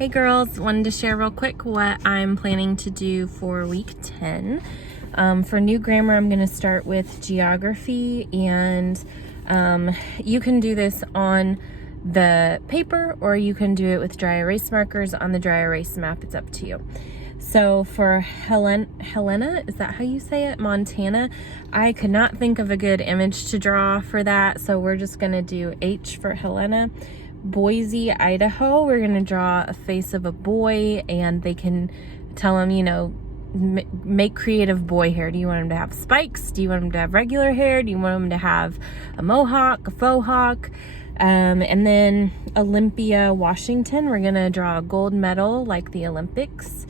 Hey girls, wanted to share real quick what I'm planning to do for week 10. For new grammar, I'm going to start with geography, and you can do this on the paper or you can do it with dry erase markers on the dry erase map. It's up to you. So for Helena, is that how you say it? Montana, I could not think of a good image to draw for that, so we're just going to do H for Helena. Boise, Idaho, we're going to draw a face of a boy, and they can tell him, you know, make creative boy hair. Do you want him to have spikes? Do you want him to have regular hair? Do you want him to have a mohawk, a faux hawk? And then Olympia, Washington, we're going to draw a gold medal like the Olympics.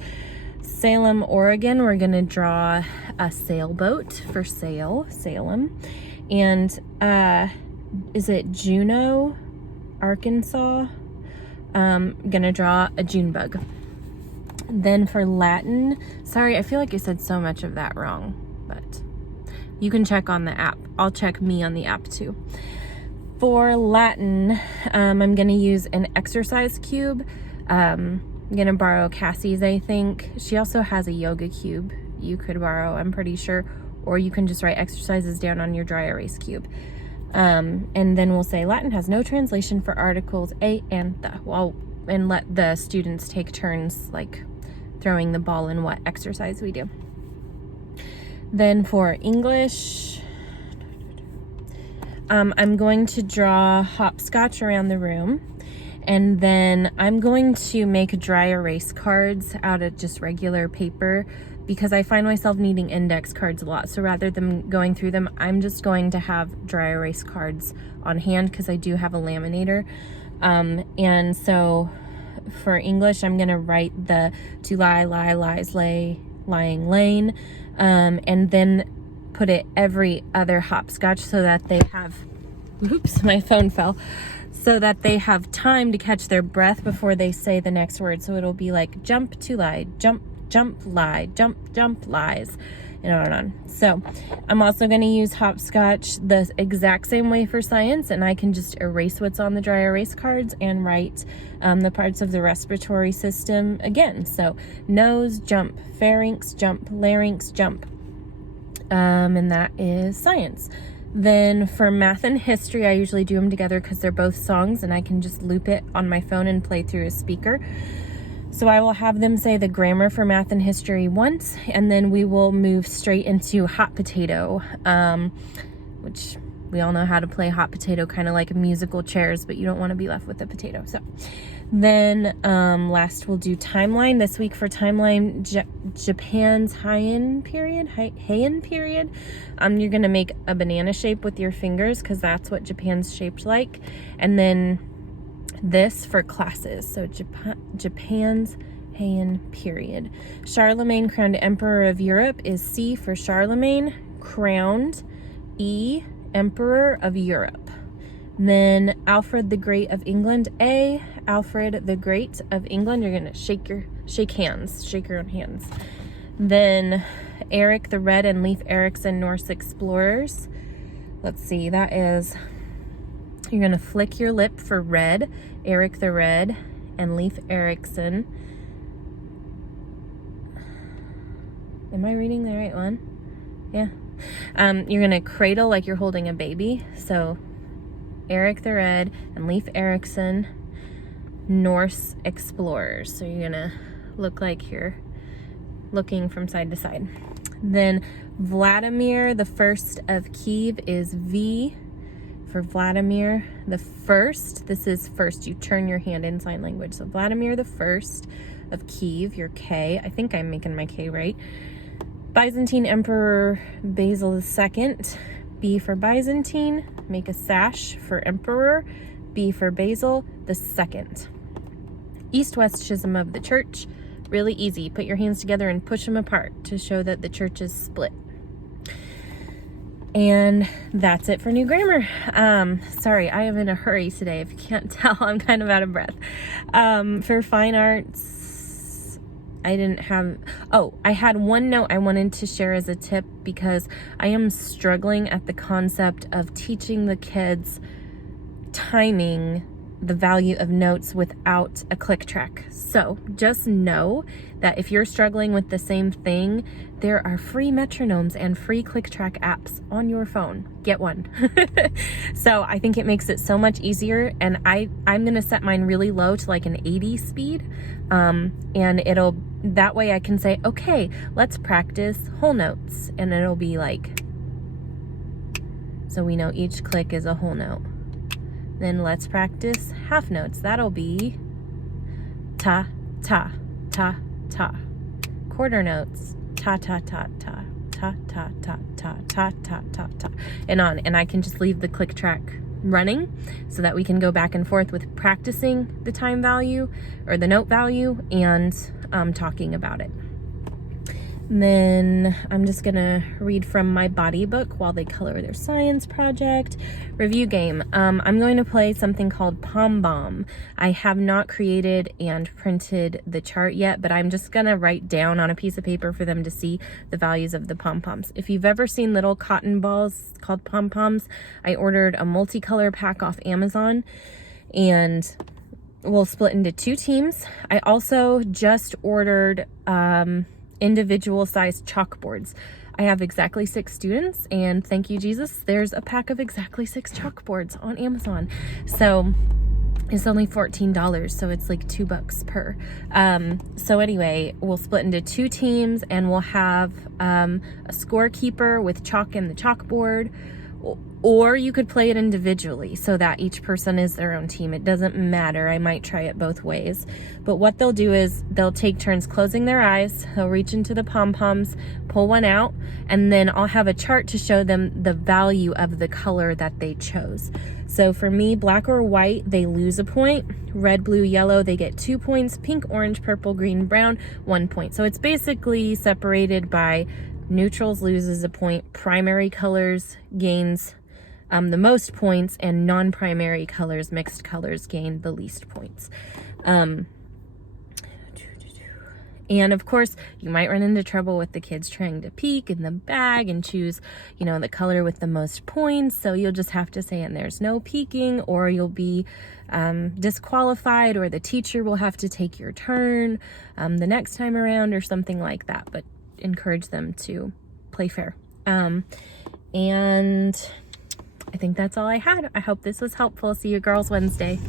Salem, Oregon, we're going to draw a sailboat for Salem. And is it Juneau, Arkansas? Gonna draw a June bug. Then for Latin, sorry, I feel like I said so much of that wrong, but you can check on the app. I'll check me on the app too. For Latin, I'm gonna use an exercise cube. I'm gonna borrow Cassie's, I think. She also has a yoga cube you could borrow, I'm pretty sure, or you can just write exercises down on your dry erase cube. And then we'll say Latin has no translation for articles a and the. Well, and let the students take turns like throwing the ball in what exercise we do. Then for English, I'm going to draw hopscotch around the room, and then I'm going to make dry erase cards out of just regular paper, because I find myself needing index cards a lot. So rather than going through them, I'm just going to have dry erase cards on hand because I do have a laminator. And so for English, I'm gonna write the to lie, lies, lay, lying, lane, and then put it every other hopscotch so that they have, oops, my phone fell, so that they have time to catch their breath before they say the next word. So it'll be like jump to lie, jump, lie, jump, lies, and on. So I'm also going to use hopscotch the exact same way for science, and I can just erase what's on the dry erase cards and write the parts of the respiratory system again. So nose, jump, pharynx, jump, larynx, jump. And that is science. Then for math and history, I usually do them together because they're both songs, and I can just loop it on my phone and play through a speaker. So I will have them say the grammar for math and history once, and then we will move straight into hot potato, which we all know how to play hot potato, kind of like musical chairs, but you don't want to be left with a potato. So then last we'll do timeline. This week for timeline, Japan's Heian period. You're going to make a banana shape with your fingers because that's what Japan's shaped like. And then this for classes, so Japan's Heian period. Charlemagne, crowned Emperor of Europe, is C for Charlemagne. Crowned, E, Emperor of Europe. Then Alfred the Great of England, A, Alfred the Great of England. You're gonna shake your own hands. Then Eric the Red and Leif Erikson, Norse explorers. Let's see, that is, you're going to flick your lip for red, Eric the Red, and Leif Erikson. Am I reading the right one? Yeah. You're going to cradle like you're holding a baby. So Eric the Red and Leif Erikson, Norse explorers. So you're going to look like you're looking from side to side. Then Vladimir the First of Kiev is V for Vladimir the First. This is first. You turn your hand in sign language. So Vladimir the First of Kiev, your K. I think I'm making my K right. Byzantine Emperor Basil II, B for Byzantine. Make a sash for Emperor, B for Basil II. East-West schism of the church. Really easy. Put your hands together and push them apart to show that the church is split. And that's it for new grammar. Sorry, I am in a hurry today. If you can't tell, I'm kind of out of breath. For fine arts, I had one note I wanted to share as a tip, because I am struggling at the concept of teaching the kids timing the value of notes without a click track. So just know that if you're struggling with the same thing, there are free metronomes and free click track apps on your phone. Get one. So I think it makes it so much easier, and I'm gonna set mine really low to like an 80 speed, and that way I can say, okay, let's practice whole notes, and it'll be like, so we know each click is a whole note. Then let's practice half notes. That'll be ta, ta, ta, ta. Quarter notes, ta, ta, ta, ta, ta, ta, ta, ta, ta, ta, ta, ta, and on. And I can just leave the click track running so that we can go back and forth with practicing the time value or the note value and talking about it. And then I'm just gonna read from my body book while they color their science project. Review game. I'm going to play something called Pom Bomb. I have not created and printed the chart yet, but I'm just gonna write down on a piece of paper for them to see the values of the pom-poms. If you've ever seen little cotton balls called pom-poms, I ordered a multicolor pack off Amazon, and we'll split into 2 teams. I also just ordered individual sized chalkboards. I have exactly 6 students, and thank you, Jesus, there's a pack of exactly 6 chalkboards on Amazon. So it's only $14, so it's like $2 per. So anyway, we'll split into 2 teams, and we'll have a scorekeeper with chalk in the chalkboard, or you could play it individually so that each person is their own team. It doesn't matter. I might try it both ways. But what they'll do is they'll take turns closing their eyes. They'll reach into the pom-poms, pull one out, and then I'll have a chart to show them the value of the color that they chose. So for me, black or white, they lose a point. Red, blue, yellow, they get 2 points. Pink, orange, purple, green, brown, 1 point. So it's basically separated by neutrals loses a point, primary colors gains the most points, and non-primary colors, mixed colors, gain the least points. And of course, you might run into trouble with the kids trying to peek in the bag and choose, the color with the most points. So you'll just have to say, and there's no peeking, or you'll be disqualified, or the teacher will have to take your turn the next time around, or something like that. But encourage them to play fair. And I think that's all I had. I hope this was helpful. See you girls Wednesday.